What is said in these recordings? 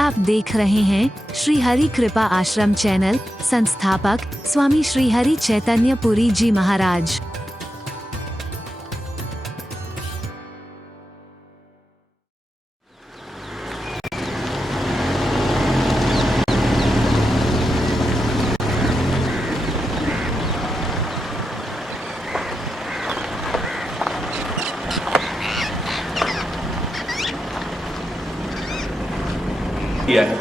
आप देख रहे हैं श्री हरि कृपा आश्रम चैनल। संस्थापक स्वामी श्री हरि चैतन्य पुरी जी महाराज। किया है।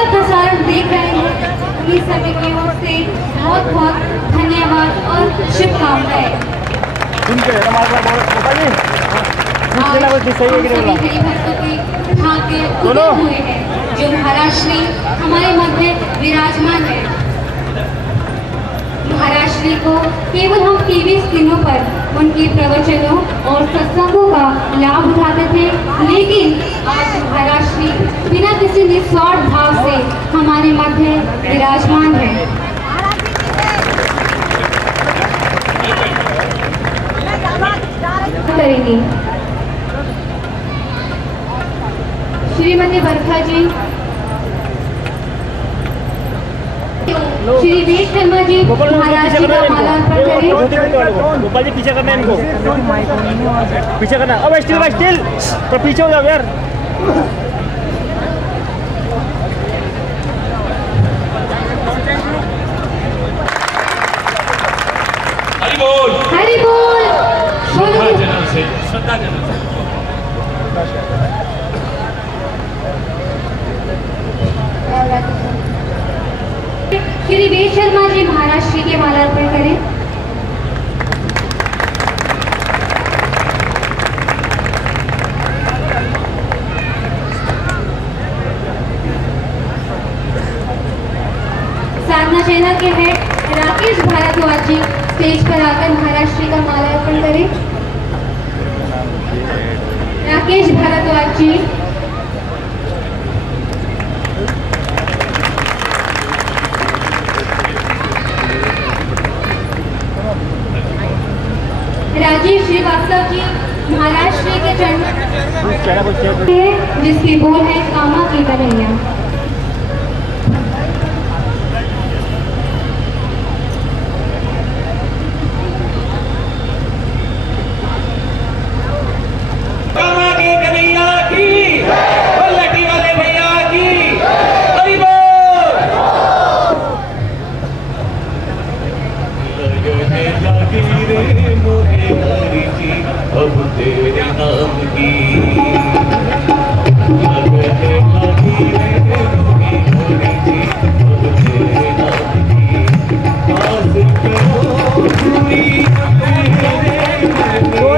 सीधा प्रसारण देख रहे हैं उन्हीं सभी की ओर से बहुत बहुत धन्यवाद और शुभकामनाएं। आज सभी कई भक्तों के भाग्य उदय हुए हैं जो महाराज श्री हमारे मध्य विराजमान है। महाराज श्री को केवल हम टीवी स्क्रीनों पर उनके प्रवचनों और सत्संगों का लाभ उठाते थे, लेकिन आज महाराज श्री बिना किसी निस्वार्थ भाव से हमारे मध्य विराजमान है। करेंगे श्रीमती बरखा जी, श्री वेद शर्मा जी महाराज जी का माला अर्पण करें। गोपाल जी पीछे करना है इनको, पीछे करना। अब स्टिल तो पीछे हो जाओ यार। हरि बोल। हरि बोल। श्रद्धा जनल से, श्रद्धा जनल से। श्री वेद शर्मा जी महाराज श्री के माला अर्पण करें। साधना चैनल के हेड राकेश भारद्वाज जी स्टेज पर आकर महाराज श्री का माला अर्पण करें। राकेश भारद्वाज जी। राजीव श्रीवास्तव जी महाराज श्री के चरण जिसकी बोल है कामा की कन्हैया। कामा की कन्हैया की, पल्लटी वाले भैया की, हरि बोल। लगने लगी रे मोहे हरि की, अब तेरे नाम की। लगने लगी रे मोहे हरि की, अब तेरे नाम की। आस करो पूरी तेरे मन की।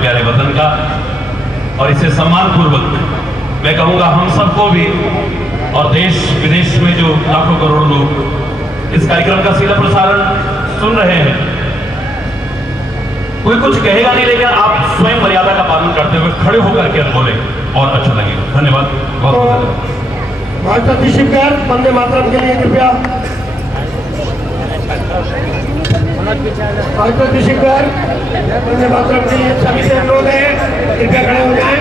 प्यारे वतन का। और इसे सम्मानपूर्वक मैं कहूँगा हम सबको भी और देश विदेश में जो लाखों करोड़ लोग इस कार्यक्रम का सीधा प्रसारण सुन रहे हैं, कोई कुछ कहेगा नहीं, लेकिन आप स्वयं मर्यादा का पालन करते हुए खड़े होकर के बोले और अच्छा लगेगा। धन्यवाद, बहुत बहुत धन्यवाद। मास्टर जी शिवकर वंदे मातरम के लिए कृपया। मास्टर जी शिवकर वंदे मातरम के लिए सभी से अनुरोध है, कृपया खड़े हो जाएं।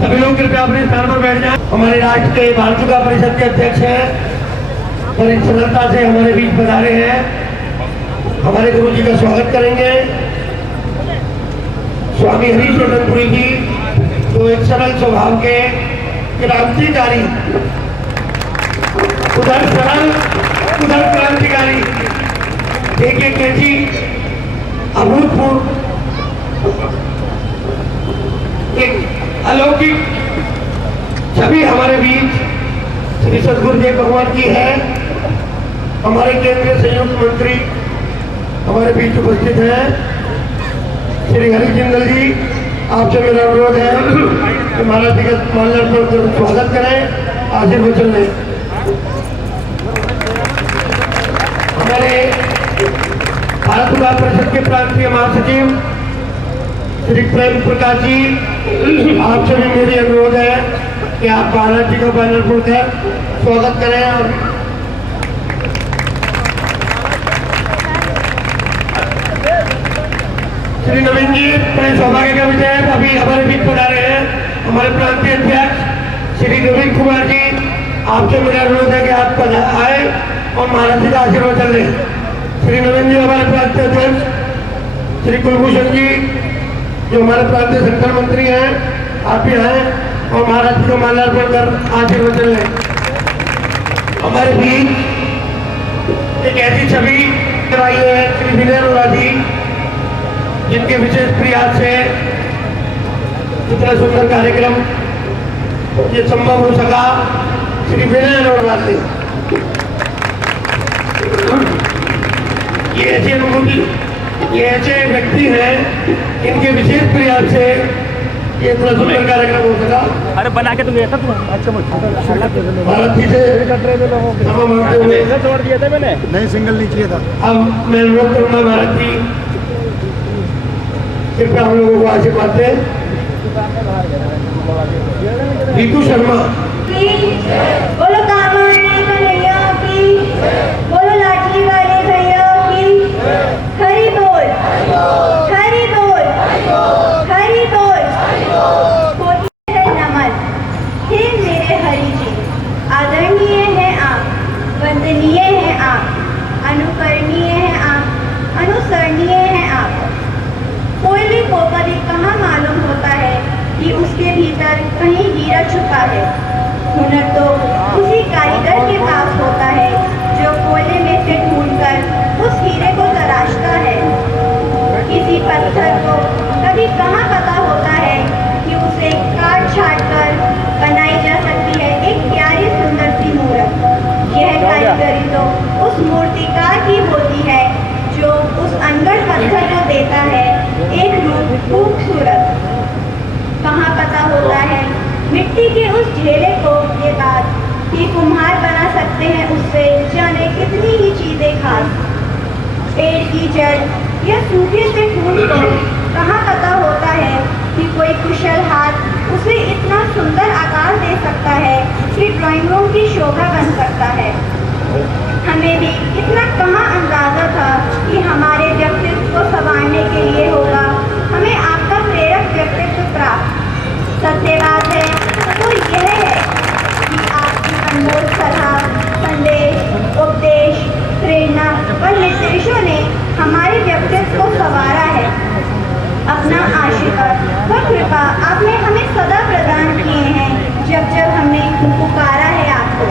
सभी लोग कृपया अपने स्थान पर बैठ जाएं। हमारे राष्ट्र के भानुका परिषद के अध्यक्ष हैं, बड़ी सरलता से हमारे बीच पधारे हैं। हमारे गुरु जी का स्वागत करेंगे। स्वामी हरिचंदनपुरी जी जो एक सरल स्वभाव के क्रांतिकारी, उधर सरल उधर क्रांतिकारी, एक कैसी अभूतपूर्व एक अलौकिक छवि हमारे बीच श्री सदगुरुदेव भगवान की है। हमारे केंद्रीय संयुक्त मंत्री हमारे बीच उपस्थित हैं श्री हरि जिंदल जी। आपसे मेरा अनुरोध है कि महाराज जी का माल्यार्पण कर स्वागत करें, आशीर्वचन लें। हमारे भारत विकास परिषद के प्रांतीय महासचिव श्री प्रेम प्रकाश जी, आपसे भी मेरी अनुरोध है कि आप महाराज जी का बैनर कर स्वागत करें। और श्री नवीन जी बड़े सौभाग्य का विषय है, अभी हमारे बीच पधारे हैं हमारे प्रांतीय अध्यक्ष श्री नवीन कुमार जी। आपसे मेरा अनुरोध है कि आप आए और महाराज जी का आशीर्वाद लें। श्री नवीन जी हमारे प्रांतीय अध्यक्ष श्री कुलभूषण जी जो हमारे प्रांतीय संगठन मंत्री हैं, आप भी आए और महाराज जी को माल्यार्पण कर आशीर्वचन लें। हमारे बीच एक ऐसी छवि आई है श्री विनय अरोड़ा जी, जिनके विशेष प्रयास से इतना सुंदर कार्यक्रम ये संभव हो सका। श्री विनय अरोड़ा जी ये ऐसी अनुभूति, ये ऐसे व्यक्ति हैं, इनके विशेष प्रयास से ये इतना सुंदर कार्यक्रम हो सका। अरे बना के तुम गया था तुम अच्छा भारत जी से क्षमा मांगते हुए छोड़ दिया था मैंने, नहीं सिंगल नहीं किया था। अब मैं अनुरोध करूंगा भारत जी कृपया हम लोगों को आशीर्वाद दें। रीतू शर्मा बोलो कामानी कन्हैया की, बोलो लाडली वाले भैया की, हरि बोल हरि बोल हरि बोल। हुनर तो उसी कारीगर के पास होता है जो कोयले में से ढूंढकर उस हीरे को तराशता है। किसी पत्थर को कभी कहाँ पता होता है कि उसे काट छाट कर बनाई जा सकती है एक प्यारी सुंदर सी मूर्त। यह कारीगरी तो उस मूर्तिकार की होती है जो उस अनगढ़ पत्थर को देता है एक रूप खूबसूरत। कहाँ पता होता है मिट्टी के उस ढेले को ये बात कि कुम्हार बना सकते हैं उससे जाने कितनी ही चीजें खास। पेड़ की जड़ या सूखे से फूल को कहाँ पता होता है कि कोई कुशल हाथ उसे इतना सुंदर आकार दे सकता है कि ड्राइंग रूम की शोभा बन सकता है। हमें भी इतना कहाँ अंदाजा था कि हमारे व्यक्तित्व को संवारने के लिए होगा हमें आपका प्रेरक व्यक्तित्व प्राप्त। सत्य बात है तो यह है कि आपकी अनमोल सलाह, संदेश, उपदेश, प्रेरणा और निर्देशों ने हमारे व्यक्तित्व को संवारा है। अपना आशीर्वाद व कृपा आपने हमें सदा प्रदान किए हैं जब जब हमने पुकारा है आपको।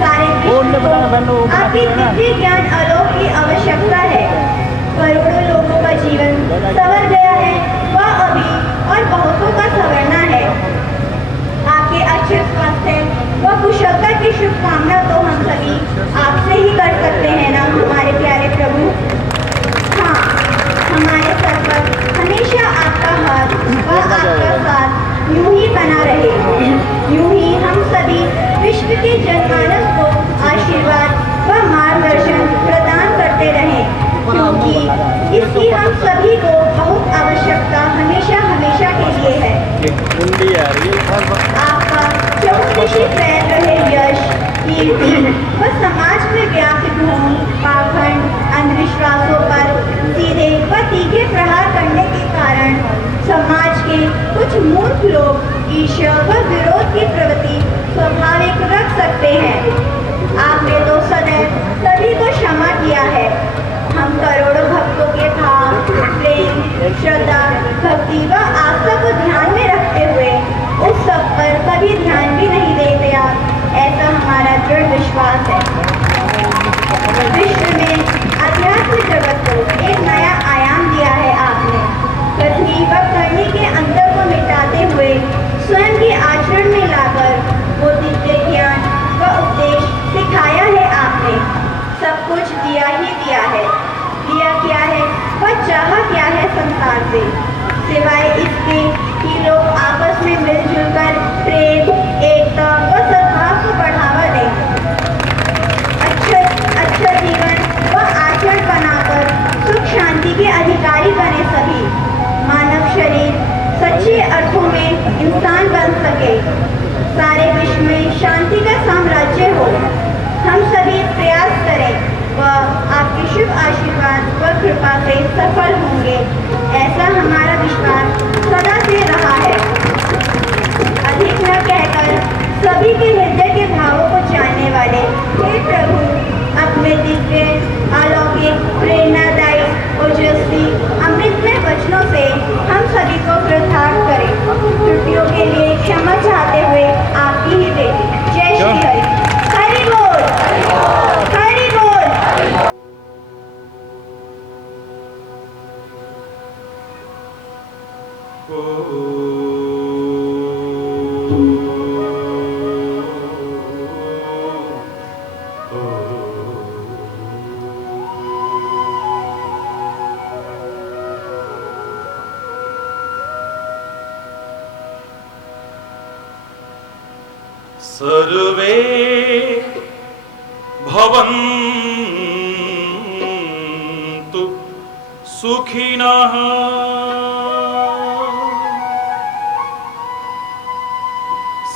सारे विश्व को आपकी दिव्य ज्ञान आलोक की आवश्यकता है। करोड़ों लोगों का जीवन संवर गया है वह अभी और बहुतों का संवरना है। आपके अच्छे स्वास्थ्य व कुशलता की शुभकामना तो हम सभी आपसे ही कर सकते हैं ना हमारे प्यारे प्रभु। हाँ, हमारे सर पर हमेशा आपका हाथ व आपका साथ यूं ही बना रहे। यूं ही हम सभी विश्व के जनमानस को आशीर्वाद व मार्गदर्शन प्रदान करते रहें क्योंकि इसकी हम सभी को बहुत आवश्यकता हमेशा हमेशा के लिए है। आपका चहुमुखी फैल रहे यश, कीर्ति व समाज में व्याप्त ढोंग, पाखंड, अंधविश्वासों पर सीधे व तीखे प्रहार करने के कारण समाज के कुछ मूर्ख लोग ईर्ष्या व विरोध की प्रवृत्ति स्वाभाविक रख सकते हैं। आपने तो सदैव सभी को क्षमा किया है। हम करोड़ों भक्तों के भाव, प्रेम, श्रद्धा, भक्ति व आस्था को ध्यान में रखते हुए उस सब पर कभी ध्यान भी नहीं देते आप, ऐसा हमारा दृढ़ विश्वास है। विश्व में अध्यात्म जगत को एक नया आयाम दिया है आपने। पृथ्वी व करनी के अंतर को मिटाते हुए स्वयं के आचरण में लाकर वो दिव्य ज्ञान व उपदेश सिखाया है आपने। सब कुछ दिया ही दिया है। दिया क्या है व चाहा क्या है संसार से, सिवाय इसके कि लोग आपस में मिलजुल कर प्रेम, एकता व सद्भाव को बढ़ावा दें। अच्छा जीवन व आचरण बनाकर सुख शांति के अधिकारी बने सभी। मानव शरीर सच्चे अर्थों में इंसान बन सके। सारे विश्व में शांति का साम्राज्य हो। हम सभी प्रयास करें व आपके शुभ आशीर्वाद व कृपा से सफल होंगे, ऐसा हमारा विश्वास सदा से रहा है। अधिक न कहकर सभी के हृदय के भावों को जानने वाले हे प्रभु, अपने दिव्य, अलौकिक, प्रेरणादायी, ओजस्वी, अमृतमय वचनों से हम सभी को कृतार्थ करें। त्रुटियों के लिए क्षमा चाहते हुए आपकी ही बेटी जय श्री हरि। हरि बोल, हरि बोल। सर्वे भवन्तु सुखिनः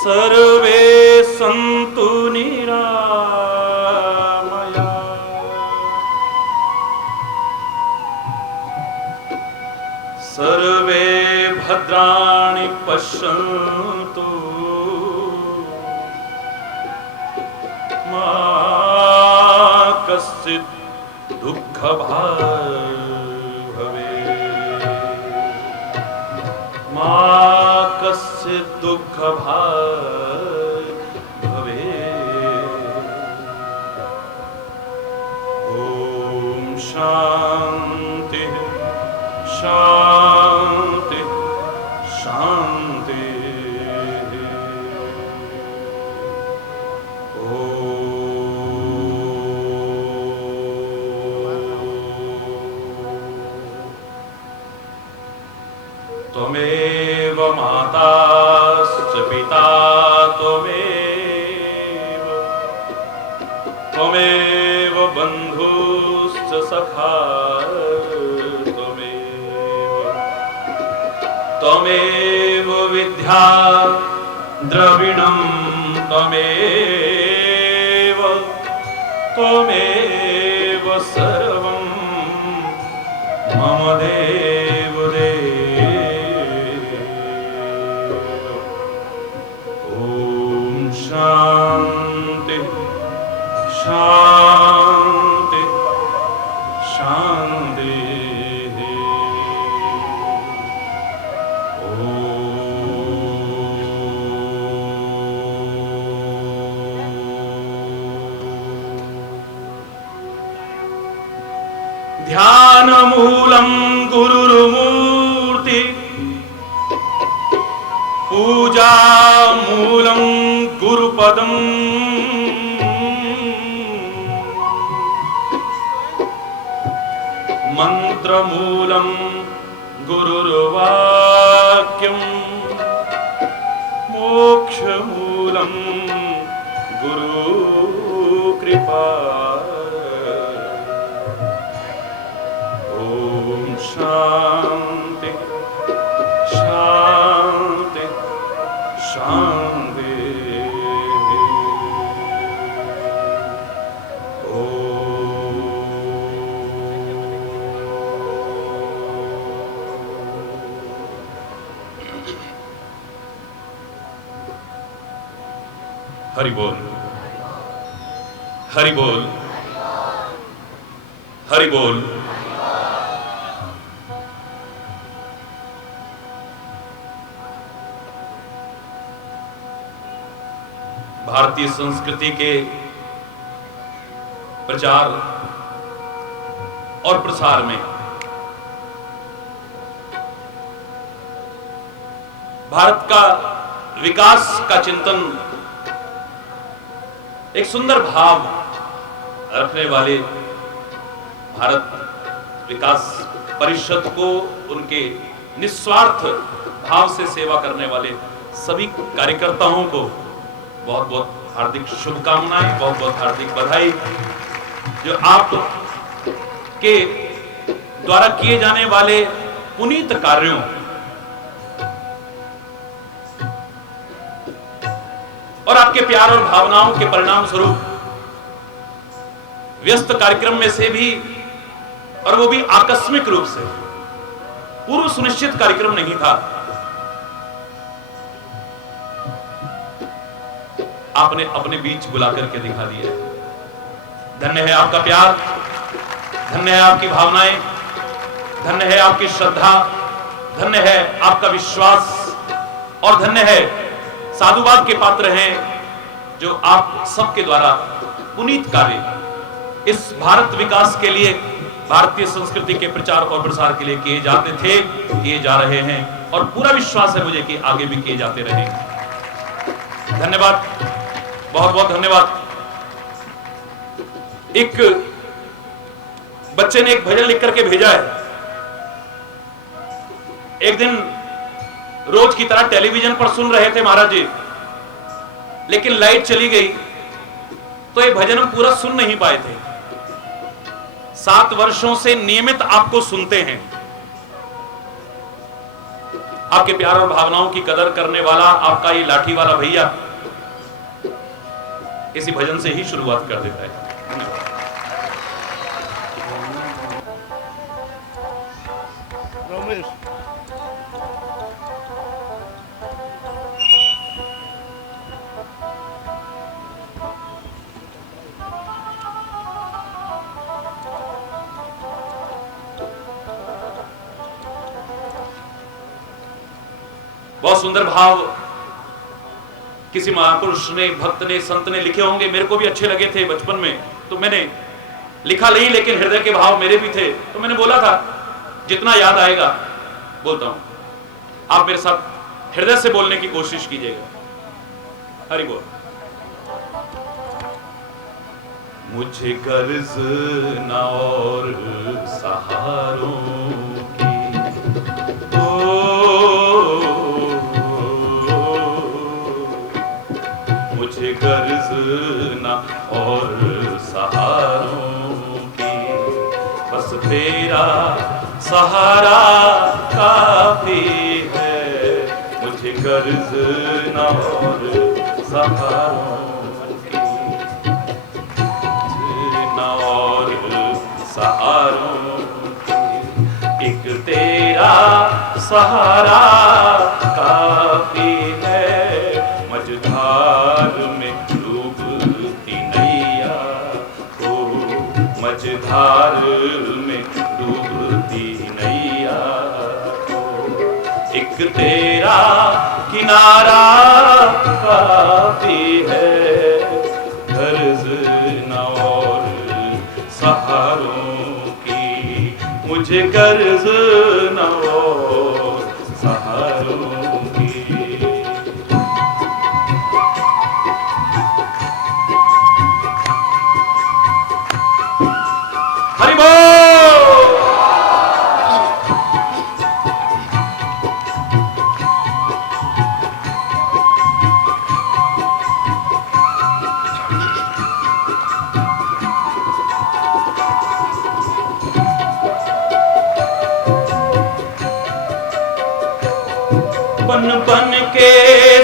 सर्वे सन्तु निरामया सर्वे भद्राणि पश्यन्तु मा कश्चित् दुःखभाग् भवेत् मा कश्चित् दुःखभाग् त्वमेव माताश्च पिता त्वमेव, त्वमेव बन्धुश्च सखा त्वमेव, त्वमेव विद्या द्रविणं त्वमेव, त्वमेव सर्वं मम देव देव। ॐ शान्ति शान्ति शान्तिः। ध्यानमूलं गुरुर्मूर्ति, पूजामूलं गुरुपदम्, मंत्रमूलं गुरुर्वाक्यम्, मोक्षमूलं गुरुकृपा। ॐ शान्ति शान्ति शान्ति। हरि बोल हरि बोल हरि बोल। भारतीय संस्कृति के प्रचार और प्रसार में भारत का विकास का चिंतन एक सुंदर भाव रखने वाले भारत विकास परिषद को, उनके निस्वार्थ भाव से सेवा करने वाले सभी कार्यकर्ताओं को बहुत बहुत हार्दिक शुभकामनाएं, बहुत बहुत हार्दिक बधाई। जो आप के द्वारा किए जाने वाले पुनीत कार्यों और आपके प्यार और भावनाओं के परिणाम स्वरूप व्यस्त कार्यक्रम में से भी, और वो भी आकस्मिक रूप से, पूर्व सुनिश्चित कार्यक्रम नहीं था, आपने अपने बीच बुला करके दिखा दिया है। धन्य है आपका प्यार, धन्य है आपकी भावनाएं, धन्य है आपकी श्रद्धा, धन्य है आपका विश्वास, और धन्य है, साधुवाद के पात्र हैं जो आप सबके द्वारा पुनीत कार्य इस भारत विकास के लिए, भारतीय संस्कृति के प्रचार और प्रसार के लिए किए जाते थे, किए जा रहे हैं, और पूरा विश्वास है मुझे कि आगे भी किए जाते रहेंगे। धन्यवाद, बहुत बहुत धन्यवाद। एक बच्चे ने एक भजन लिख करके भेजा है। एक दिन रोज की तरह टेलीविजन पर सुन रहे थे महाराज जी, लेकिन लाइट चली गई तो ये भजन हम पूरा सुन नहीं पाए थे। 7 वर्षों से नियमित आपको सुनते हैं। आपके प्यार और भावनाओं की कदर करने वाला आपका ये लाठी वाला भैया इसी भजन से ही शुरुआत कर देता है। बहुत सुंदर भाव किसी महापुरुष ने, भक्त ने, संत ने लिखे होंगे। मेरे को भी अच्छे लगे थे बचपन में, तो मैंने लिखा नहीं, लेकिन हृदय के भाव मेरे भी थे, तो मैंने बोला था जितना याद आएगा बोलता हूं। आप मेरे साथ हृदय से बोलने की कोशिश कीजिएगा। हरि बोल। मुझे गर्ज न और सहारों की, ओ न और सहारों की। बस तेरा सहारा काफी है, मुझे कर्ज न और सहारों की, न और सहारों की। एक तेरा सहारा काफी है, मझधार में डूबती नैया हो, मझधार में डूबती नैया हो। एक तेरा किनारा काफी है, कर्ज न और सहारों की, मुझे कर्ज न और सहारों की। हरि बोल। बन बन के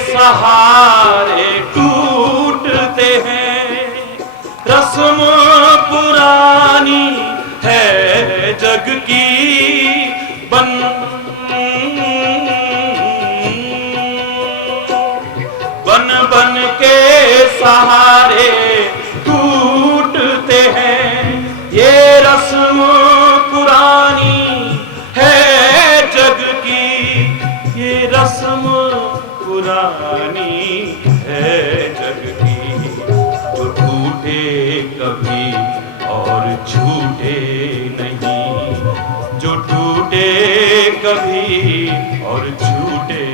सहारे टूटते हैं, रस्म पुरानी है जग की। बन बन बन के सहारे टूटते हैं, ये रस्म पुरानी है जग की। ये रस्म पुरानी है जग की, जो टूटे कभी और छूटे नहीं, जो टूटे कभी और छूटे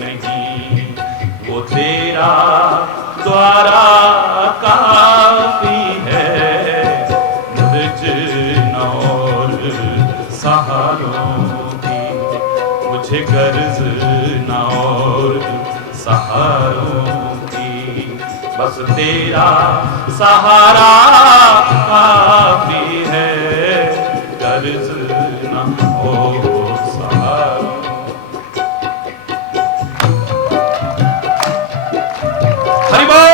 नहीं। वो तेरा द्वारा काफी है, मुझ न और सहारों की, मुझे कर्ज न और सहारों की। बस तेरा सहारा काफी है, कर्ज न और सहारों। हरि बोल।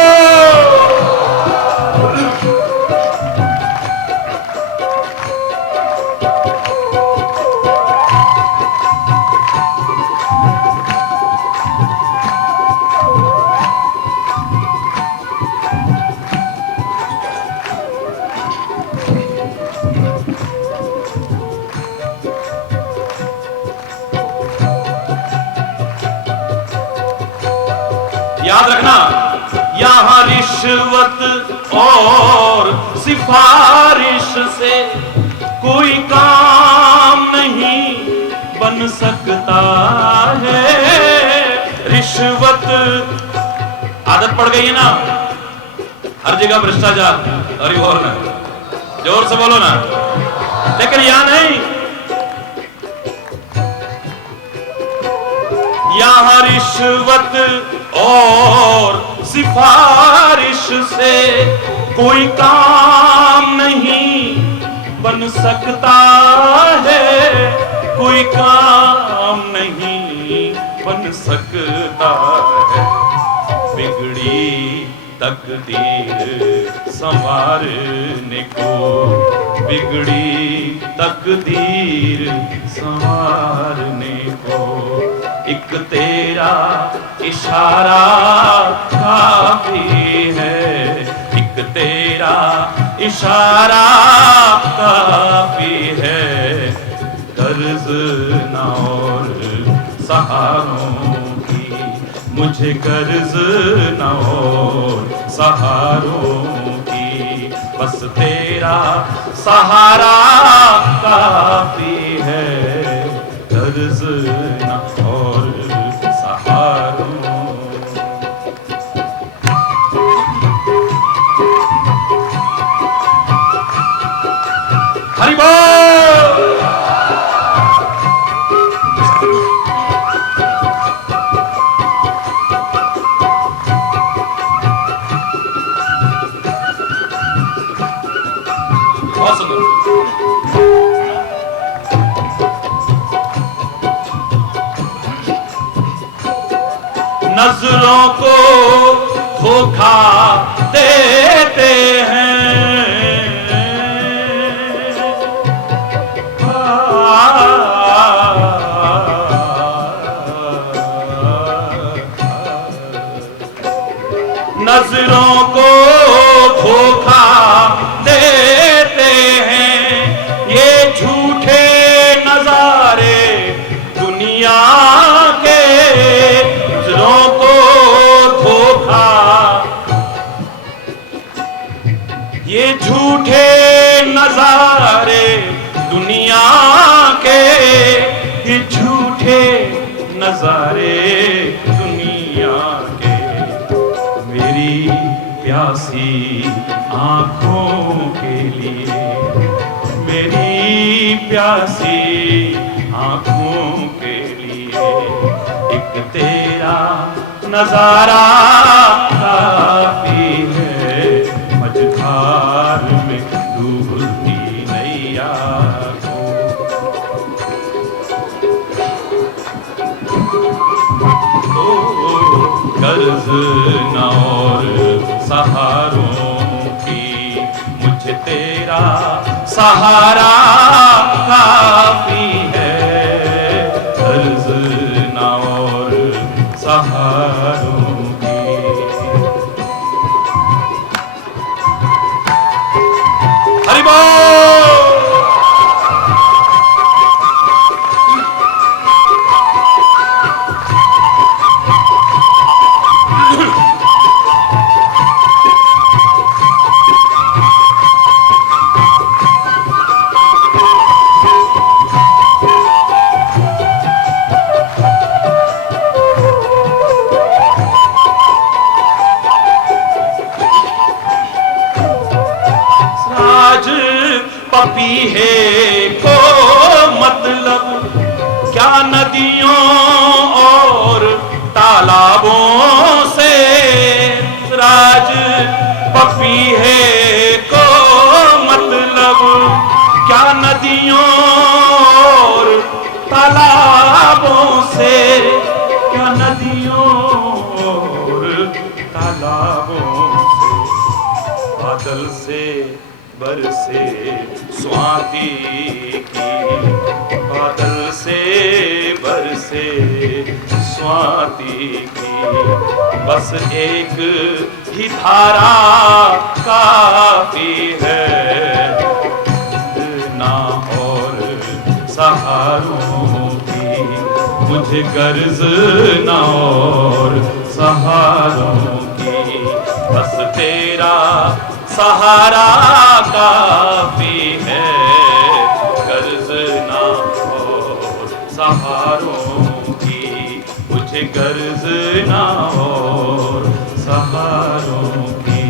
याद रखना, यहाँ रिश्वत और सिफारिश से कोई काम नहीं बन सकता है। रिश्वत आदत पड़ गई है ना, हर जगह भ्रष्टाचार। अरे बोल ना, जोर से बोलो ना। लेकिन यहाँ नहीं, यहाँ रिश्वत और सिफारिश से कोई काम नहीं बन सकता है, कोई काम नहीं बन सकता है। बिगड़ी तकदीर संवारने को, बिगड़ी तकदीर संवारने को, एक तेरा इशारा काफी है, एक तेरा इशारा काफी है। कर्ज न और सहारों की, मुझे कर्ज न और सहारों की। बस तेरा सहारा काफी है, कर्ज न और सहारों। हरि बोल। बहुत सुंदर। नजरों को धोखा देते हैं, नजरों को धोखा देते हैं, ये झूठे नजारे दुनिया के, नजरों को धोखा, ये झूठे नजारे दुनिया के, ये झूठे नजारे दुनिया के, मेरी प्यासी आंखों के लिए, मेरी प्यासी आंखों के लिए, एक तेरा नजारा काफी है, मझधार में डूबती नैया को। कर्ज न और सहारों की, मुझे तेरा सहारा काफी है, कर्ज न और सहारों की। हरि बोल। पपीहे को मतलब क्या नदियों और तालाबों से, राज पपीहे को मतलब क्या नदियों और तालाबों से, क्या नदियों और तालाबों से, बादल से बरसे स्वाति की, बादल से बरसे स्वाति की, बस एक ही धारा काफी है, ना और सहारों की, मुझे गर्ज ना और सहारों की, बस तेरा सहारा काफी है, कर्ज ना हो सहारों की, मुझे कर्ज ना हो सहारों की।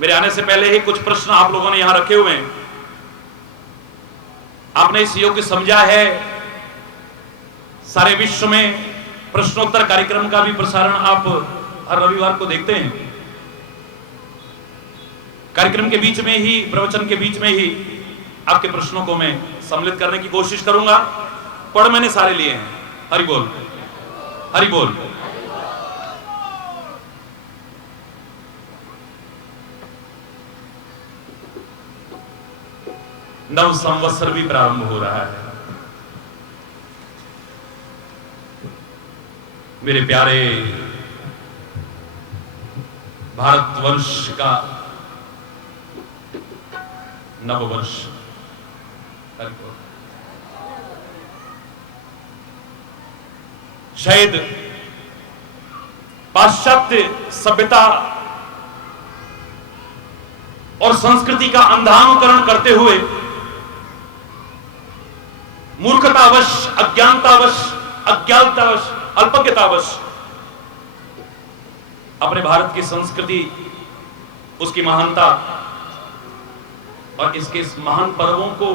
मेरे आने से पहले ही कुछ प्रश्न आप लोगों ने यहां रखे हुए हैं। आपने इस योग को समझा है। सारे विश्व में प्रश्नोत्तर कार्यक्रम का भी प्रसारण आप हर रविवार को देखते हैं। कार्यक्रम के बीच में ही, प्रवचन के बीच में ही आपके प्रश्नों को मैं सम्मिलित करने की कोशिश करूंगा। पढ़ मैंने सारे लिए हैं। हरि बोल, हरि बोल। नव संवत्सर भी प्रारंभ हो रहा है। मेरे प्यारे भारतवर्ष का नववर्ष, शायद पाश्चात्य सभ्यता और संस्कृति का अंधानुकरण करते हुए मूर्खतावश, अज्ञानतावश, अज्ञानतावश, अल्पज्ञतावश अपने भारत की संस्कृति, उसकी महानता और इसके इस महान पर्वों को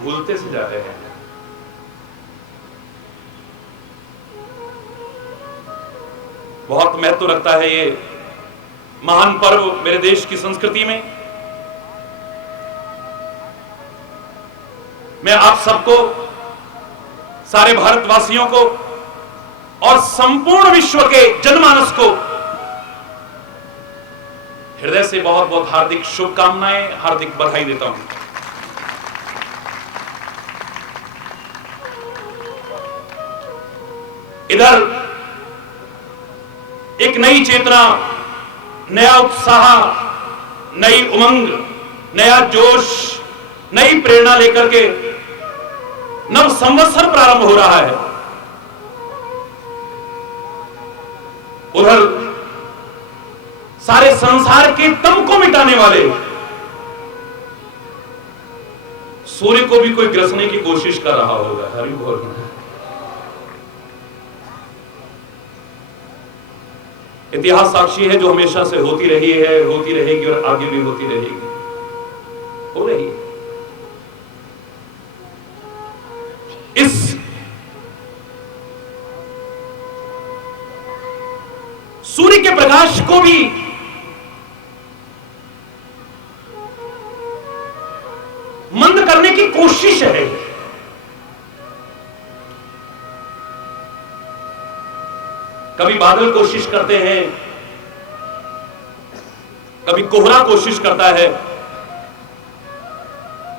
भूलते से जा रहे हैं। बहुत महत्व रखता है ये महान पर्व मेरे देश की संस्कृति में। मैं आप सबको, सारे भारतवासियों को और संपूर्ण विश्व के जनमानस को हृदय से बहुत बहुत हार्दिक शुभकामनाएं, हार्दिक बधाई देता हूं। इधर एक नई चेतना, नया उत्साह, नई उमंग, नया जोश, नई प्रेरणा लेकर के नव संवत्सर प्रारंभ हो रहा है। उधर सारे संसार के तम को मिटाने वाले सूर्य को भी कोई ग्रसने की कोशिश कर रहा होगा। हरि बोल। इतिहास साक्षी है, जो हमेशा से होती रही है, होती रहेगी और आगे भी होती रहेगी, हो रही है। इस सूर्य के प्रकाश को भी मंद करने की कोशिश है। कभी बादल कोशिश करते हैं, कभी कोहरा कोशिश करता है,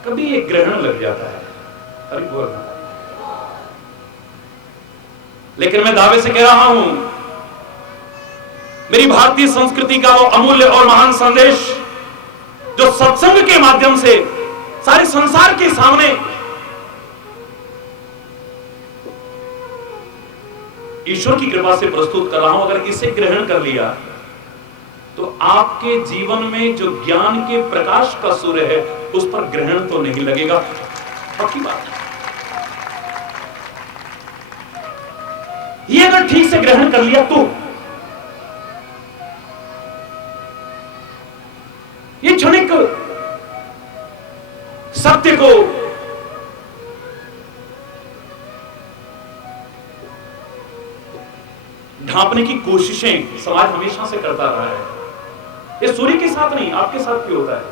कभी एक ग्रहण लग जाता है। अरे बोल। लेकिन मैं दावे से कह रहा हूं, मेरी भारतीय संस्कृति का वो अमूल्य और महान संदेश जो सत्संग के माध्यम से सारे संसार के सामने ईश्वर की कृपा से प्रस्तुत कर रहा हूं, अगर इसे ग्रहण कर लिया तो आपके जीवन में जो ज्ञान के प्रकाश का सूर्य है उस पर ग्रहण तो नहीं लगेगा, पक्की बात है। ये अगर ठीक से ग्रहण कर लिया तो ये क्षणिक सत्य को ढांपने की कोशिशें समाज हमेशा से करता रहा है। ये सूर्य के साथ नहीं, आपके साथ भी होता है।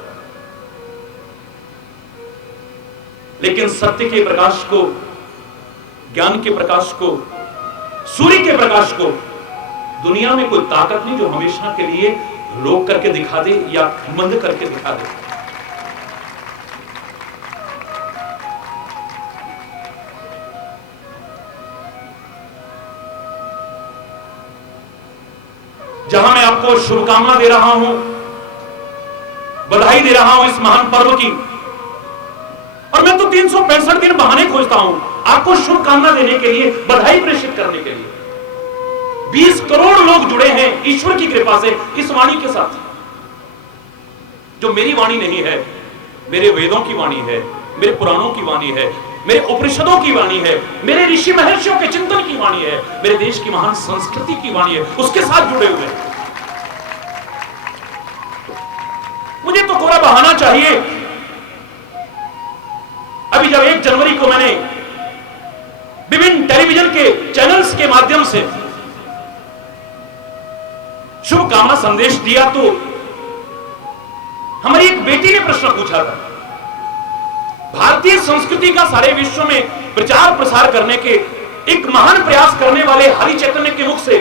लेकिन सत्य के प्रकाश को, ज्ञान के प्रकाश को, सूर्य के प्रकाश को दुनिया में कोई ताकत नहीं जो हमेशा के लिए रोक करके दिखा दे या मंद करके दिखा दे। जहां मैं आपको शुभकामना दे रहा हूं, बधाई दे रहा हूं इस महान पर्व की, और मैं तो 365 दिन बहाने खोजता हूं आपको शुभकामना देने के लिए, बधाई प्रेषित करने के लिए। 20 करोड़ लोग जुड़े हैं ईश्वर की कृपा से इस वाणी के साथ, जो मेरी वाणी नहीं है, मेरे वेदों की वाणी है, मेरे पुराणों की वाणी है, मेरे उपनिषदों की वाणी है, मेरे ऋषि महर्षियों के चिंतन की वाणी है, मेरे देश की महान संस्कृति की वाणी है, उसके साथ जुड़े हुए हैं। मुझे तो कोरा बहाना चाहिए। अभी जब 1 जनवरी को मैंने विभिन्न टेलीविजन के चैनल्स के माध्यम से शुभकामना संदेश दिया तो हमारी एक बेटी ने प्रश्न पूछा था। भारतीय संस्कृति का सारे विश्व में प्रचार प्रसार करने के एक महान प्रयास करने वाले हरि चैतन्य के मुख से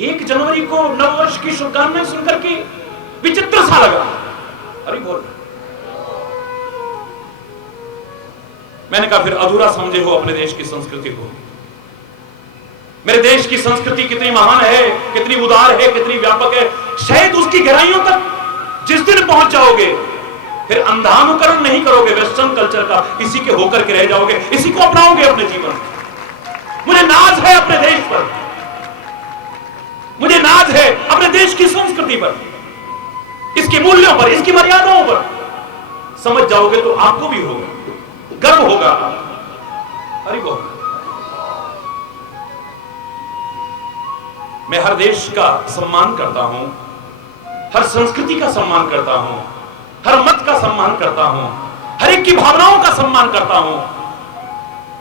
1 जनवरी को नववर्ष की शुभकामनाएं सुनकर के विचित्र सा लगा। अरे बोल, मैंने कहा फिर अधूरा समझे हो अपने देश की संस्कृति को। मेरे देश की संस्कृति कितनी महान है, कितनी उदार है, कितनी व्यापक है। शायद उसकी गहराइयों तक जिस दिन पहुंच जाओगे फिर अंधानुकरण नहीं करोगे वेस्टर्न कल्चर का, इसी के होकर के रह जाओगे, इसी को अपनाओगे अपने जीवन में। मुझे नाज है अपने देश पर, मुझे नाज है अपने देश की संस्कृति पर, इसके मूल्यों पर, इसकी मर्यादाओं पर। समझ जाओगे तो आपको भी होगा, गर्व होगा। अरे बहुत, मैं हर देश का सम्मान करता हूं, हर संस्कृति का सम्मान करता हूं, हर मत का सम्मान करता हूं, हर एक की भावनाओं का सम्मान करता हूं,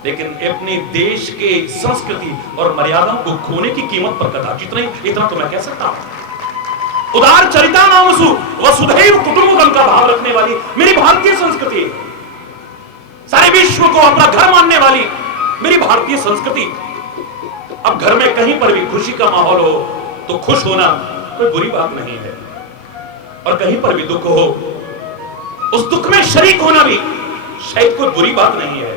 लेकिन अपने देश के संस्कृति और मर्यादाओं को खोने की कीमत पर कदाचित नहीं। इतना तो मैं कह सकता हूं। उदार चरिता नामसु वसुधैव कुटुंबकम का भाव रखने वाली मेरी भारतीय संस्कृति, सारे विश्व को अपना घर मानने वाली मेरी भारतीय संस्कृति। अब घर में कहीं पर भी खुशी का माहौल हो तो खुश होना कोई बुरी बात नहीं है, और कहीं पर भी दुख हो उस दुख में शरीक होना भी शायद कोई बुरी बात नहीं है।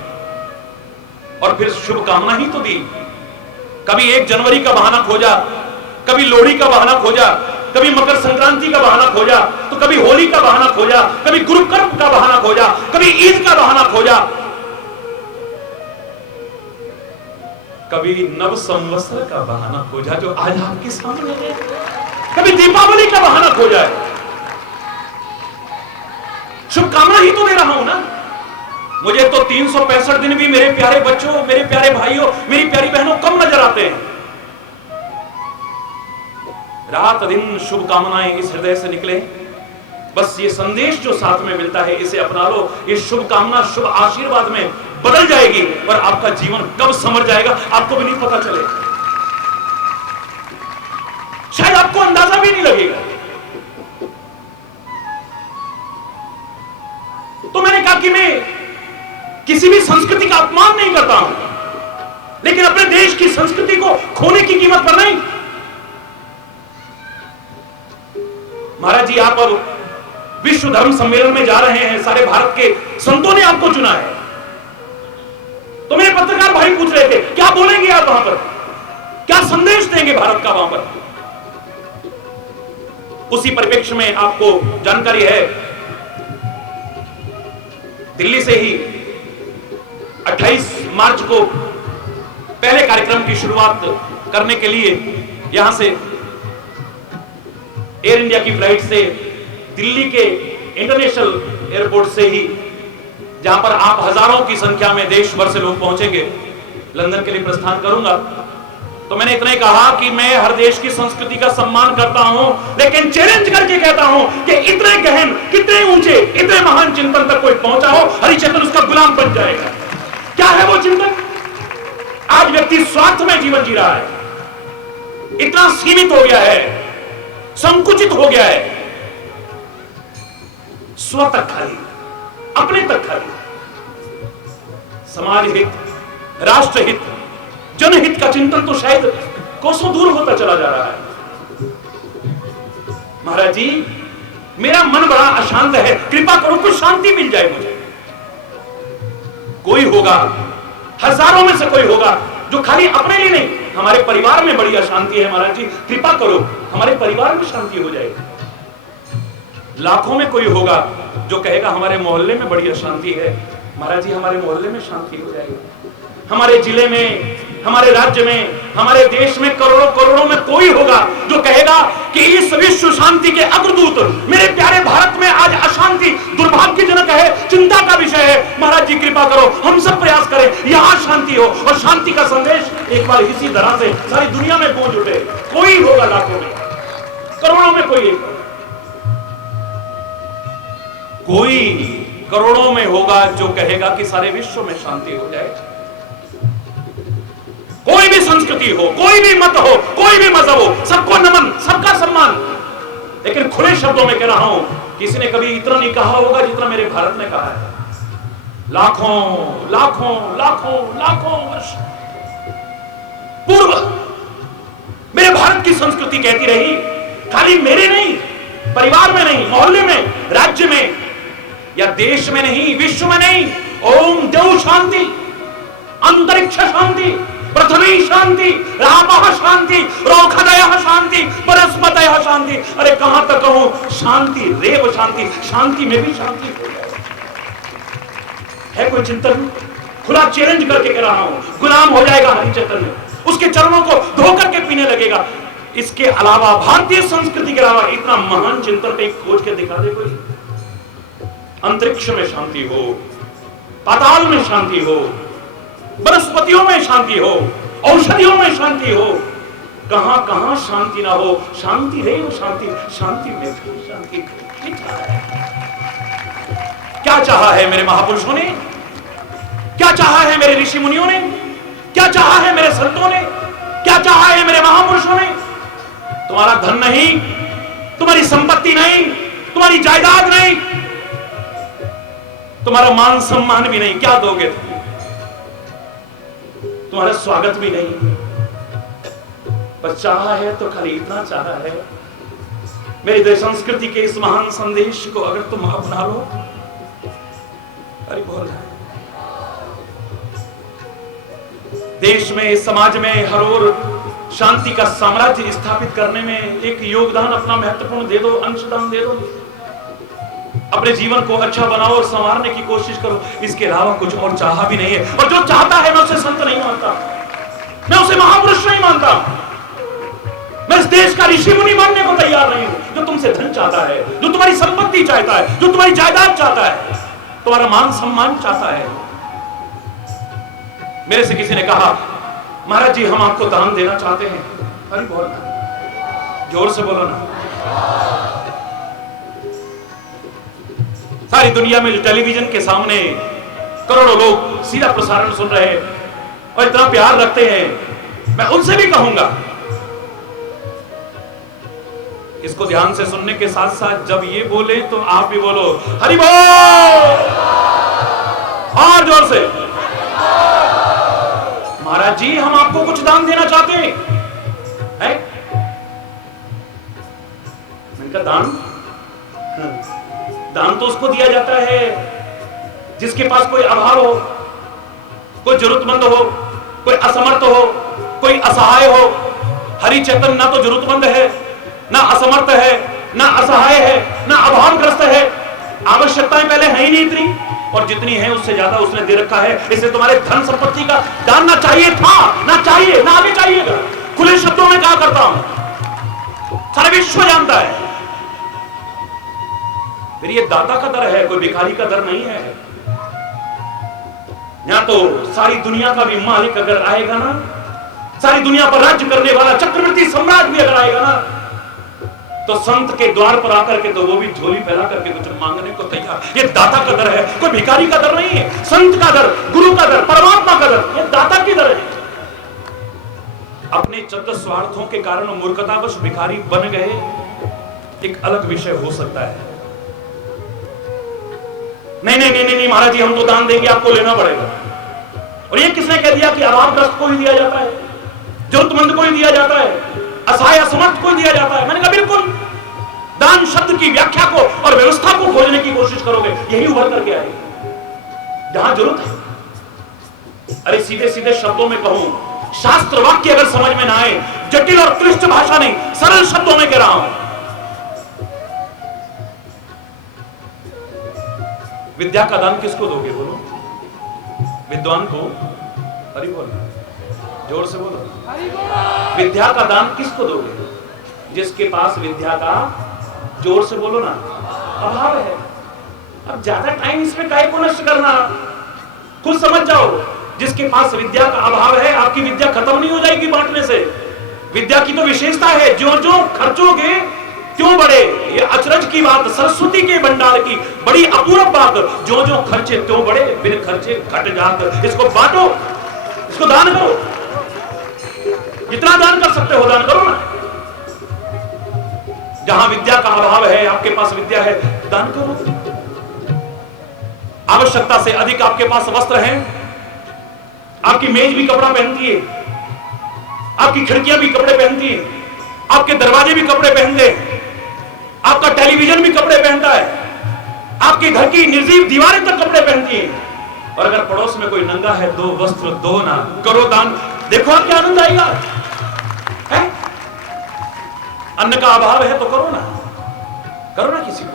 और फिर शुभकामना ही तो दी। कभी 1 जनवरी का बहाना खोजा, कभी लोहड़ी का बहाना खोजा, कभी मकर संक्रांति का बहाना खोजा, तो कभी होली का बहाना खोजा, कभी गुरु पर्व का बहाना खोजा, कभी ईद का बहाना खोजा, कभी नव संवत्सर का बहाना खोजा जो आज आपके सामने है, कभी दीपावली का बहाना खोजा है। शुभकामना ही तो दे रहा हूं ना। मुझे तो 365 दिन भी मेरे प्यारे बच्चों, मेरे प्यारे भाइयों, मेरी प्यारी बहनों कम नजर आते हैं। रात दिन शुभकामनाएं इस हृदय से निकले। बस ये संदेश जो साथ में मिलता है इसे अपना लो। ये शुभकामना शुभ आशीर्वाद में बदल जाएगी और आपका जीवन कब संवर जाएगा आपको भी नहीं पता चलेगा, शायद आपको अंदाजा भी नहीं लगेगा। तो मैंने कहा कि मैं किसी भी संस्कृति का अपमान नहीं करता हूं, लेकिन अपने देश की संस्कृति को खोने की कीमत पर नहीं। महाराज जी, आप अब विश्व धर्म सम्मेलन में जा रहे हैं, सारे भारत के संतों ने आपको चुना है। तो मेरे पत्रकार भाई पूछ रहे थे क्या बोलेंगे आप वहां पर, क्या संदेश देंगे भारत का वहां पर। उसी परिप्रेक्ष्य में आपको जानकारी है, दिल्ली से ही 28 मार्च को पहले कार्यक्रम की शुरुआत करने के लिए यहां से एयर इंडिया की फ्लाइट से दिल्ली के इंटरनेशनल एयरपोर्ट से ही, जहां पर आप हजारों की संख्या में देश भर से लोग पहुंचेंगे, लंदन के लिए प्रस्थान करूंगा। तो मैंने इतना ही कहा कि मैं हर देश की संस्कृति का सम्मान करता हूं, लेकिन चैलेंज करके कहता हूं कि इतने गहन, कितने ऊंचे, इतने महान चिंतन तक कोई पहुंचा हो, हरिचंदन उसका गुलाम बन जाएगा। क्या है वो चिंतन? आज व्यक्ति स्वार्थ में जीवन जी रहा है, इतना सीमित हो गया है, संकुचित हो गया है, स्व तक खाली, अपने तक खाली। समाज हित, राष्ट्र हित, जनहित का चिंतन तो शायद कोसों दूर होता चला जा रहा है। महाराज जी, मेरा मन बड़ा अशांत है, कृपा करो कुछ शांति मिल जाए मुझे। कोई होगा, हजारों में से कोई होगा जो खाली अपने लिए नहीं, हमारे परिवार में बड़ी अशांति है महाराज जी, कृपा करो हमारे परिवार में शांति हो जाए। लाखों में कोई होगा जो कहेगा हमारे मोहल्ले में बड़ी अशांति है, महाराज जी हमारे मोहल्ले में शांति हो जाएगी। हमारे जिले में, हमारे राज्य में, हमारे देश में करोड़ों करोड़ों में कोई होगा जो कहेगा कि इस विश्व शांति के अग्रदूत मेरे प्यारे भारत में आज अशांति दुर्भाग्यजनक है, चिंता का विषय है। महाराज जी कृपा करो, हम सब प्रयास करें यहां शांति हो और शांति का संदेश एक बार इसी तरह से सारी दुनिया में पहुंच उठे। कोई होगा लाखों में, करोड़ों में कोई करोड़ों में होगा जो कहेगा कि सारे विश्व में शांति हो जाए। कोई भी संस्कृति हो, कोई भी मत हो, कोई भी मजहब हो, सबको नमन, सबका सम्मान। लेकिन खुले शब्दों में कह रहा हूं, किसी ने कभी इतना नहीं कहा होगा जितना मेरे भारत ने कहा है। लाखों लाखों लाखों लाखों वर्ष पूर्व मेरे भारत की संस्कृति कहती रही, खाली मेरे नहीं, परिवार में नहीं, मोहल्ले में, राज्य में या देश में नहीं, विश्व में नहीं, ओम देव शांति, अंतरिक्ष शांति, पृथ्वी शांति, रापः शांति, रोखदयः शांति, परस्पतयः शांति। अरे कहां तक कहूं, शांति रेव शांति, शांति में भी शांति हो जाए। है कोई चिंतन? खुला चैलेंज करके कह रहा हूं, गुलाम हो जाएगा हरिचंदन में, उसके चरणों को धो करके पीने लगेगा। इसके अलावा भारतीय संस्कृति के अलावा इतना महान चिंतन कहीं खोज के दिखा दे कोई। अंतरिक्ष में शांति हो, पाताल में शांति हो, वनस्पतियों में शांति हो, औषधियों में शांति हो, कहां कहां शांति ना हो। शांति रे शांति, शांति में भी शांति लिखा है। क्या चाहा है मेरे महापुरुषों ने, क्या चाहा है मेरे ऋषि मुनियों ने, क्या चाहा है मेरे संतों ने, क्या चाहा है मेरे महापुरुषों ने? तुम्हारा धन नहीं, तुम्हारी संपत्ति नहीं, तुम्हारी जायदाद नहीं, तुम्हारा मान सम्मान भी नहीं, क्या दोगे तुम? तुम्हारा स्वागत भी नहीं, पर चाहा है तो खाली इतना चाहा है, मेरी देश संस्कृति के इस महान संदेश को अगर तुम अपना लो। अरे बोल रहा है देश में, समाज में हर ओर शांति का साम्राज्य स्थापित करने में एक योगदान अपना महत्वपूर्ण दे दो, अंशदान दे दो। अपने जीवन को अच्छा बनाओ और संवारने की कोशिश करो, इसके अलावा कुछ और चाहा भी नहीं है। और जो चाहता है मैं उसे संत नहीं मानता, मैं उसे महापुरुष नहीं मानता, मैं इस देश का ऋषि मुनि मानने को तैयार नहीं हूं। जो तुमसे धन चाहता है, जो तुम्हारी संपत्ति चाहता है, जो तुम्हारी जायदाद चाहता है, तुम्हारा मान सम्मान चाहता है। मेरे से किसी ने कहा महाराज जी हम आपको दान देना चाहते हैं। अरे बोलना, जोर से बोलो ना। सारी दुनिया में टेलीविजन के सामने करोड़ों लोग सीधा प्रसारण सुन रहे हैं और इतना प्यार रखते हैं, मैं उनसे भी कहूंगा इसको ध्यान से सुनने के साथ साथ जब ये बोले तो आप भी बोलो हरि बोल, और जोर से। महाराज जी हम आपको कुछ दान देना चाहते हैं। इनका दान, दान तो उसको दिया जाता है जिसके पास कोई अभाव हो, कोई जरूरतमंद हो, कोई असमर्थ हो, कोई असहाय हो। हरि चेतन ना तो जरूरतमंद है, ना असमर्थ है, ना असहाय है, ना अभावग्रस्त है। आवश्यकताएं पहले है ही नहीं इतनी, और जितनी है उससे ज्यादा उसने दे रखा है। इसलिए तुम्हारे धन संपत्ति का दान ना चाहिए था, ना चाहिए, ना आगे चाहिएगा। खुले शब्दों में कहा करता हूं, सारा विश्व जानता है मेरी ये दाता का दर है, कोई भिखारी का दर नहीं है। यहां तो सारी दुनिया का भी मालिक अगर आएगा ना, सारी दुनिया पर राज्य करने वाला चक्रवर्ती सम्राट भी अगर आएगा ना, तो संत के द्वार पर आकर के तो वो भी झोली फैला करके कुछ मांगने को तैयार। ये दाता का दर है, कोई भिखारी का दर नहीं है। संत का दर, गुरु का दर, परमात्मा का दर, ये दाता की दर है। अपने चंद स्वार्थों के कारण मूर्खतावश भिखारी बन गए, एक अलग विषय हो सकता है। नहीं नहीं नहीं नहीं महाराज जी हम तो दान देंगे, आपको लेना पड़ेगा। और ये किसने कह दिया कि अभावग्रस्त को ही दिया जाता है, जरूरतमंद को ही दिया जाता है, असहाय असमर्थ को दिया जाता है? मैंने कहा बिल्कुल। दान शब्द की व्याख्या को और व्यवस्था को खोजने की कोशिश करोगे, यही उभर करके आएगी जहां जरूरत है। अरे सीधे सीधे शब्दों में कहूं, शास्त्र वाक्य अगर समझ में ना आए, जटिल और क्लिष्ट भाषा नहीं, सरल शब्दों में कह रहा हूं। विद्या का दान किसको दोगे बोलो? विद्वान को? हरि बोल, जोर से बोलो। विद्या का दान किसको दोगे? जिसके पास विद्या का, जोर से बोलो ना, अभाव है। अब ज्यादा टाइम इसमें काहे को नष्ट करना, खुद समझ जाओ। जिसके पास विद्या का अभाव है, आपकी विद्या खत्म नहीं हो जाएगी बांटने से। विद्या की तो विशेषता है, जो जो खर्चोगे क्यों बढ़े। ये अचरज की बात, सरस्वती के भंडार की बड़ी अपूर्व बात, जो जो खर्चे क्यों बढ़े, बिन खर्चे घट जात। इसको बांटो, इसको दान करो, जितना दान कर सकते हो दान करो ना। जहां विद्या का अभाव है, आपके पास विद्या है, दान करो। आवश्यकता से अधिक आपके पास वस्त्र हैं, आपकी मेज भी कपड़ा पहनती है, आपकी खिड़कियां भी कपड़े पहनती है, आपके दरवाजे भी कपड़े पहनते हैं, आपका टेलीविजन भी कपड़े पहनता है, आपके घर की निर्जीव दीवारें तक कपड़े पहनती हैं। और अगर पड़ोस में कोई नंगा है, दो वस्त्र दो ना, करो दान, देखो आप क्या आनंद आएगा। है? अन्न का अभाव है तो करो ना, करो ना किसी को।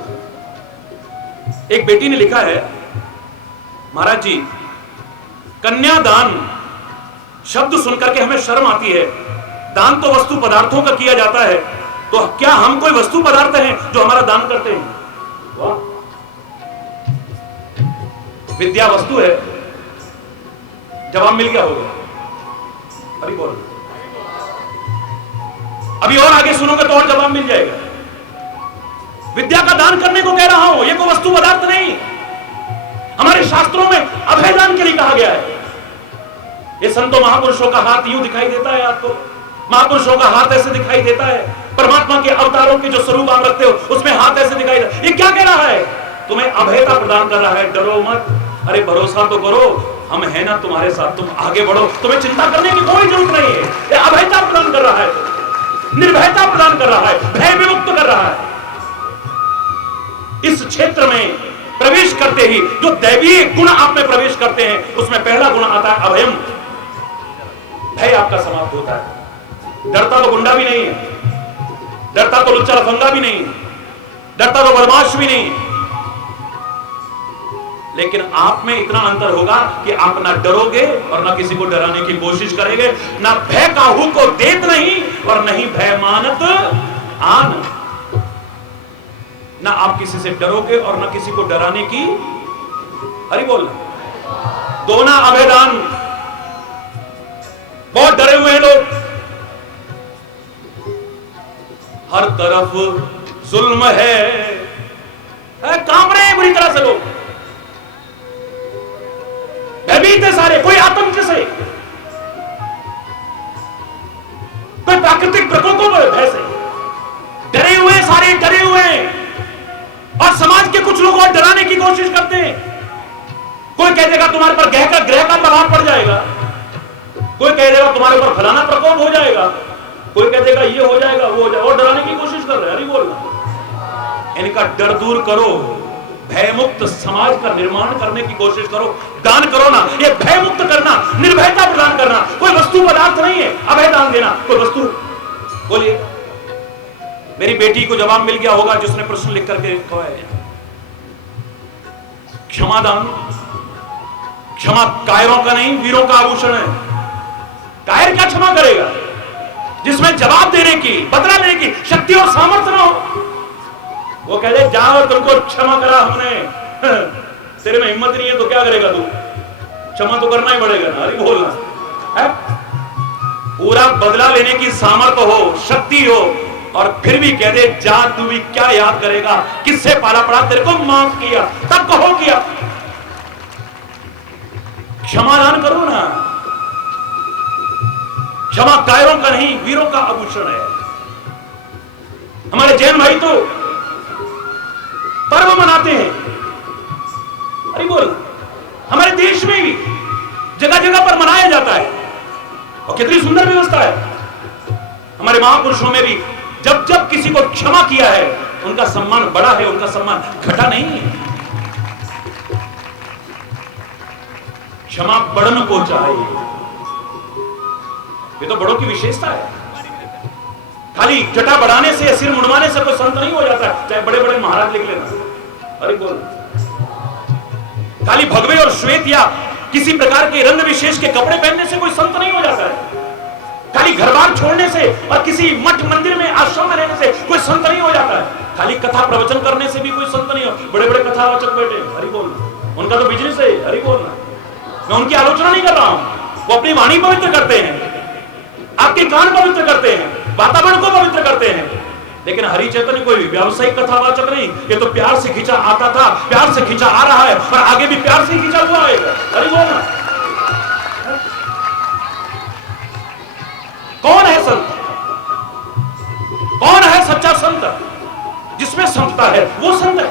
एक बेटी ने लिखा है, महाराज जी कन्यादान शब्द सुनकर के हमें शर्म आती है। दान तो वस्तु पदार्थों का किया जाता है, तो क्या हम कोई वस्तु पदार्थ हैं जो हमारा दान करते हैं? वाह, विद्या वस्तु है। जवाब मिल गया होगा। अभी बोल, अभी और आगे सुनोगे तो और जवाब मिल जाएगा। विद्या का दान करने को कह रहा हूं, ये कोई वस्तु पदार्थ नहीं। संतों महापुरुषों का हाथ यूं दिखाई देता है आपको, महापुरुषों का हाथ ऐसे दिखाई देता है, परमात्मा के अवतारों के जो स्वरूप आप रखते हो उसमें हाथ ऐसे दिखाई देता है। ये क्या कह रहा है? तुम्हें अभयता प्रदान कर रहा है, डरो मत, अरे भरोसा तो करो, हम है ना तुम्हारे साथ, तुम आगे बढ़ो, तुम्हें चिंता करने की कोई जरूरत नहीं है। ये अभयता प्रदान कर रहा है, निर्भयता प्रदान कर रहा है, भय विमुक्त कर रहा है। इस क्षेत्र में प्रवेश करते ही जो दैवीय गुण आप में प्रवेश करते हैं उसमें पहला गुण आता है अभयम, भय आपका समाप्त होता है। डरता तो गुंडा भी नहीं है, डरता तो लुच्चा लफंगा भी नहीं है, डरता तो बदमाश भी नहीं है, लेकिन आप में इतना अंतर होगा कि आप ना डरोगे और ना किसी को डराने की कोशिश करेंगे, ना भय काहू को देत नहीं और नहीं भय मानत आन। ना आप किसी से डरोगे और ना किसी को डराने की, हरि बोल, दोना अभेदान। बहुत डरे हुए हैं लोग, हर तरफ जुल्म है, कांप रहे हैं बुरी तरह से लोग, भयभीत है सारे, कोई आतंक से, कोई प्राकृतिक प्रकोपों पर भय से डरे हुए, सारे डरे हुए हैं। और समाज के कुछ लोग और डराने की कोशिश करते हैं। कोई कह देगा तुम्हारे पर ग्रह का प्रभाव पड़ जाएगा, कोई कह देगा तुम्हारे ऊपर फलाना प्रकोप हो जाएगा, कोई कह देगा ये हो जाएगा वो हो जाएगा, और डराने की कोशिश कर रहे हैं। अरे बोलना, इनका डर दूर करो, भयमुक्त समाज का निर्माण करने की कोशिश करो, दान करो ना, ये भयमुक्त करना, निर्भयता प्रदान करना। कोई वस्तु पदार्थ नहीं है अभय दान देना, कोई वस्तु। बोलिए, मेरी बेटी को जवाब मिल गया होगा जिसने प्रश्न लिख करके लिखा है, क्षमादान। क्षमा कायरों का नहीं वीरों का आभूषण है। कायर क्या क्षमा करेगा? जिसमें जवाब देने की, बदला लेने की शक्ति और सामर्थ्य ना हो। वो कह दे जाओ तुमको क्षमा करा हमने, तेरे में हिम्मत नहीं है तो क्या करेगा तू? क्षमा तो करना ही पड़ेगा ना। अरे बोलना है, पूरा बदला लेने की सामर्थ्य हो, शक्ति हो, और फिर भी कह दे जा तू भी क्या याद करेगा, किससे पाला पड़ा, तेरे को माफ किया, तब कहो किया। क्षमादान करो ना। क्षमा कायरों का नहीं वीरों का आभूषण है। हमारे जैन भाई तो पर्व मनाते हैं। अरे बोल, हमारे देश में भी जगह जगह पर मनाया जाता है और कितनी सुंदर व्यवस्था है। हमारे महापुरुषों में भी जब जब किसी को क्षमा किया है उनका सम्मान बढ़ा है, उनका सम्मान घटा नहीं है। क्षमा बढ़न को चाहिए, ये तो बड़ों की विशेषता है। खाली जटा बढ़ाने से, सिर मुड़वाने से कोई संत नहीं हो जाता है, चाहे बड़े बड़े महाराज लिख लेना। अरे बोल, खाली भगवे और श्वेत या किसी प्रकार के रंग विशेष के कपड़े पहनने से कोई संत नहीं हो जाता है। खाली घर बार छोड़ने से और किसी मठ मंदिर में आश्रम में रहने से कोई संत नहीं हो जाता है। खाली कथा प्रवचन करने से भी कोई संत नहीं हो। बड़े बड़े कथावाचक बैठे, हरि बोलना, उनका तो बिजनेस है। हरि बोलना, मैं उनकी आलोचना नहीं कर रहा हूं, वो अपनी वाणी पवित्र करते हैं, आपके कान पवित्र करते हैं, वातावरण को पवित्र करते हैं। लेकिन हरि चैतन्य कोई व्यावसायिक कथावाचक नहीं, ये तो प्यार से खींचा आता था, प्यार से खींचा आ रहा है और आगे भी प्यार से खींचा हुआ आएगा। हरि बोलना, कौन है संत? कौन है सच्चा संत? जिसमें समता है वो संत है,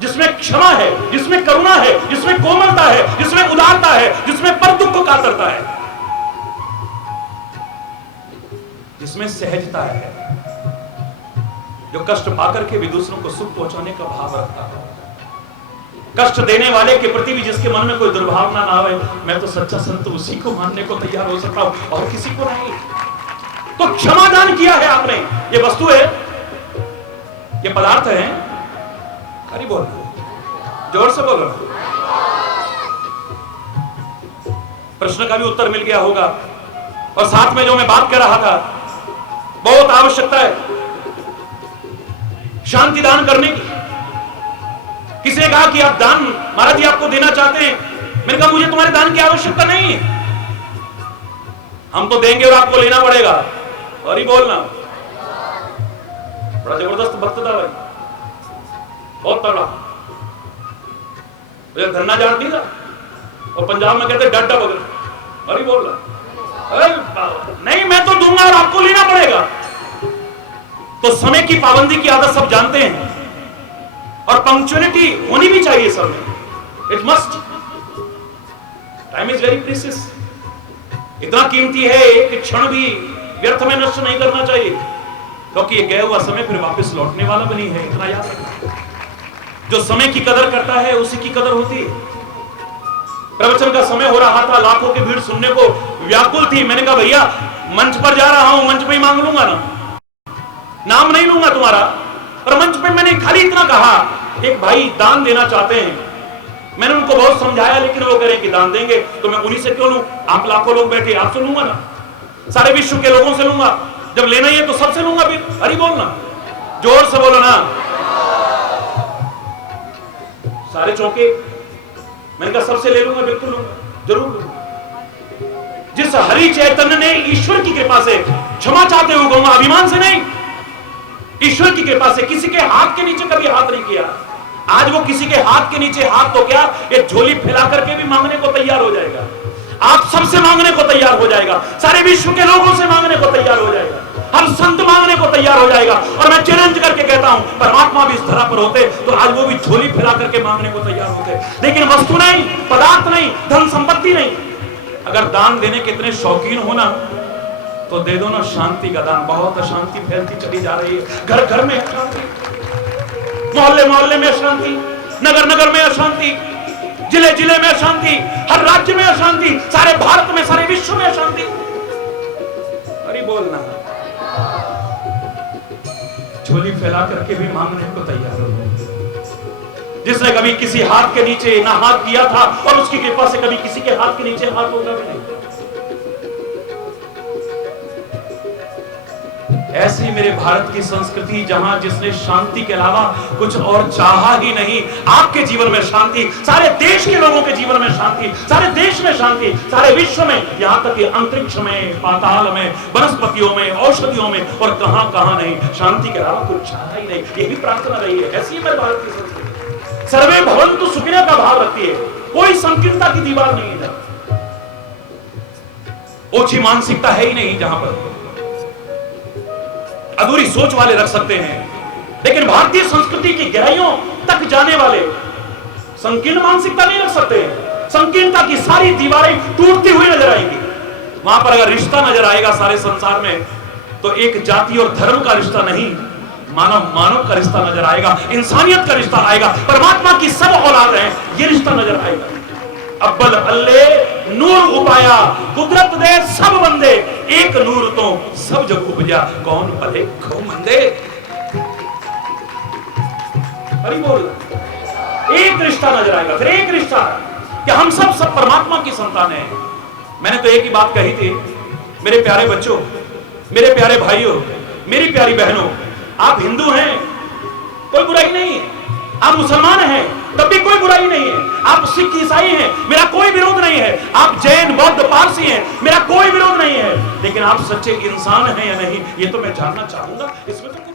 जिसमें क्षमा है, जिसमें करुणा है, जिसमें कोमलता है, जिसमें उदारता है, जिसमें पर दुख को कातरता है, जिसमें सहजता है, जो कष्ट पाकर के भी दूसरों को सुख पहुंचाने का भाव रखता है। कष्ट देने वाले के प्रति भी जिसके मन में कोई दुर्भावना ना आवे, मैं तो सच्चा संत उसी को मानने को तैयार हो सकता हूं और किसी को नहीं। तो क्षमादान किया है आपने, ये वस्तु है, ये पदार्थ है। अरे बोल, जोर से बोलो। प्रश्न का भी उत्तर मिल गया होगा। और साथ में जो मैं बात कर रहा था, बहुत आवश्यकता है शांति दान करने की। किसी ने कहा कि आप दान महाराज जी आपको देना चाहते हैं। मैंने कहा मुझे तुम्हारे दान की आवश्यकता नहीं है, हम तो देंगे और आपको लेना पड़ेगा। और ही बोलना, बड़ा जबरदस्त भक्त था भाई, बहुत तगड़ा। धन्ना जान दी था और पंजाब में कहते डड्डा बगर। अरे बोल रहा, अरे नहीं मैं तो दूंगा और आपको लेना पड़ेगा। तो समय की पाबंदी की आदत सब जानते हैं, और पंक्चुअलिटी होनी भी चाहिए सब में। It must, time is very precious, इतना कीमती है, एक क्षण भी व्यर्थ में नष्ट नहीं करना चाहिए, क्योंकि ये गया हुआ समय फिर वापस लौटने वाला भी नहीं है, इतना याद रखना। जो समय की कदर करता है उसी की कदर होती है। प्रवचन का समय हो रहा था, लाखों की भीड़ सुनने को व्याकुल थी। मैंने कहा भैया मंच पर जा रहा हूं, मंच पे ही मांग लूंगा ना, नाम नहीं लूंगा तुम्हारा, पर मंच पे मैंने खाली इतना कहा, एक भाई दान देना चाहते हैं। मैंने उनको बहुत समझाया, लेकिन वो कह रहे हैं कि दान देंगे तो मैं उन्हीं से क्यों लूं, आप लाखों लोग बैठे, आपसे लूंगा ना, सारे विश्व के लोगों से लूंगा, जब लेना ही है तो सबसे लूंगा। फिर अरे बोलना, जोर से बोलो ना, सारे चौके। मैंने कहा सबसे ले लूंगा, बिल्कुल लूंगा, जरूर लूंगा। जिस हरि चैतन्य ने ईश्वर की कृपा से, क्षमा चाहते हुए कहूंगा, अभिमान से नहीं, ईश्वर की कृपा से किसी के हाथ के नीचे कभी हाथ नहीं किया, आज वो किसी के हाथ के नीचे हाथ तो क्या, ये झोली फैला करके भी मांगने को तैयार हो जाएगा, आप सबसे मांगने को तैयार हो जाएगा, सारे विश्व के लोगों से मांगने को तैयार हो जाएगा, हर संत मांगने को तैयार हो जाएगा। और मैं चैलेंज करके कहता हूं, परमात्मा भी इस धरा पर होते तो आज वो भी झोली फैला करके मांगने को तैयार होते, लेकिन वस्तु नहीं, पदार्थ नहीं, धन संपत्ति नहीं। अगर दान देने के इतने शौकीन हो ना, तो दे दो ना शांति का दान। बहुत अशांति फैलती चली जा रही है, घर घर में अशांति, मोहल्ले मोहल्ले में अशांति, नगर नगर में अशांति, जिले जिले में अशांति, हर राज्य में अशांति, सारे भारत में, सारे विश्व में अशांति। अरे बोलना, झोली फैला करके भी मांगने को तैयार हो। जिसने कभी किसी हाथ के नीचे ना हाथ किया था, और उसकी कृपा से कभी किसी के हाथ के नीचे हाथ होगा भी नहीं। ऐसी मेरे भारत की संस्कृति, जहां जिसने शांति के अलावा कुछ और चाहा ही नहीं। आपके जीवन में शांति, सारे देश के लोगों के जीवन में शांति, सारे देश में शांति, सारे विश्व में, यहां तक कि अंतरिक्ष में, पाताल में, वनस्पतियों में, औषधियों में, और कहां कहां नहीं, शांति के अलावा कुछ चाहा ही नहीं। यही प्रार्थना रही है। ऐसी मेरे भारत की संस्कृति सर्वे भवन्तु सुखिनः का भाव रखती है, कोई संकीर्णता की दीवार नहीं है, ओछी मानसिकता है ही नहीं। जहां पर अधूरी सोच वाले रख सकते हैं, लेकिन भारतीय संस्कृति की गहराइयों तक जाने वाले संकीर्ण मानसिकता नहीं रख सकते। संकीर्णता की सारी दीवारें टूटती हुई नजर आएंगी। वहां पर अगर रिश्ता नजर आएगा सारे संसार में, तो एक जाति और धर्म का रिश्ता नहीं, मानव मानव का रिश्ता नजर आएगा, इंसानियत का रिश्ता आएगा, परमात्मा की सब औलाद हैं, ये रिश्ता नजर आएगा। अब्बल अल्ले नूर उपाया, कुदरत दे सब बंदे, एक नूर तो सब जग उपजा, कौन भले को मंदे। अरे बोल, एक रिश्ता नजर आएगा, फिर एक रिश्ता कि हम सब परमात्मा की संतान हैं। मैंने तो एक ही बात कही थी, मेरे प्यारे बच्चों, मेरे प्यारे भाइयों, मेरी प्यारी बहनों, आप हिंदू हैं कोई बुराई नहीं है, आप मुसलमान हैं तब भी कोई बुराई नहीं है, आप सिख ईसाई हैं मेरा कोई विरोध नहीं है, आप जैन बौद्ध पारसी हैं मेरा कोई विरोध नहीं है, लेकिन आप सच्चे इंसान हैं या नहीं ये तो मैं जानना चाहूंगा। इसमें तो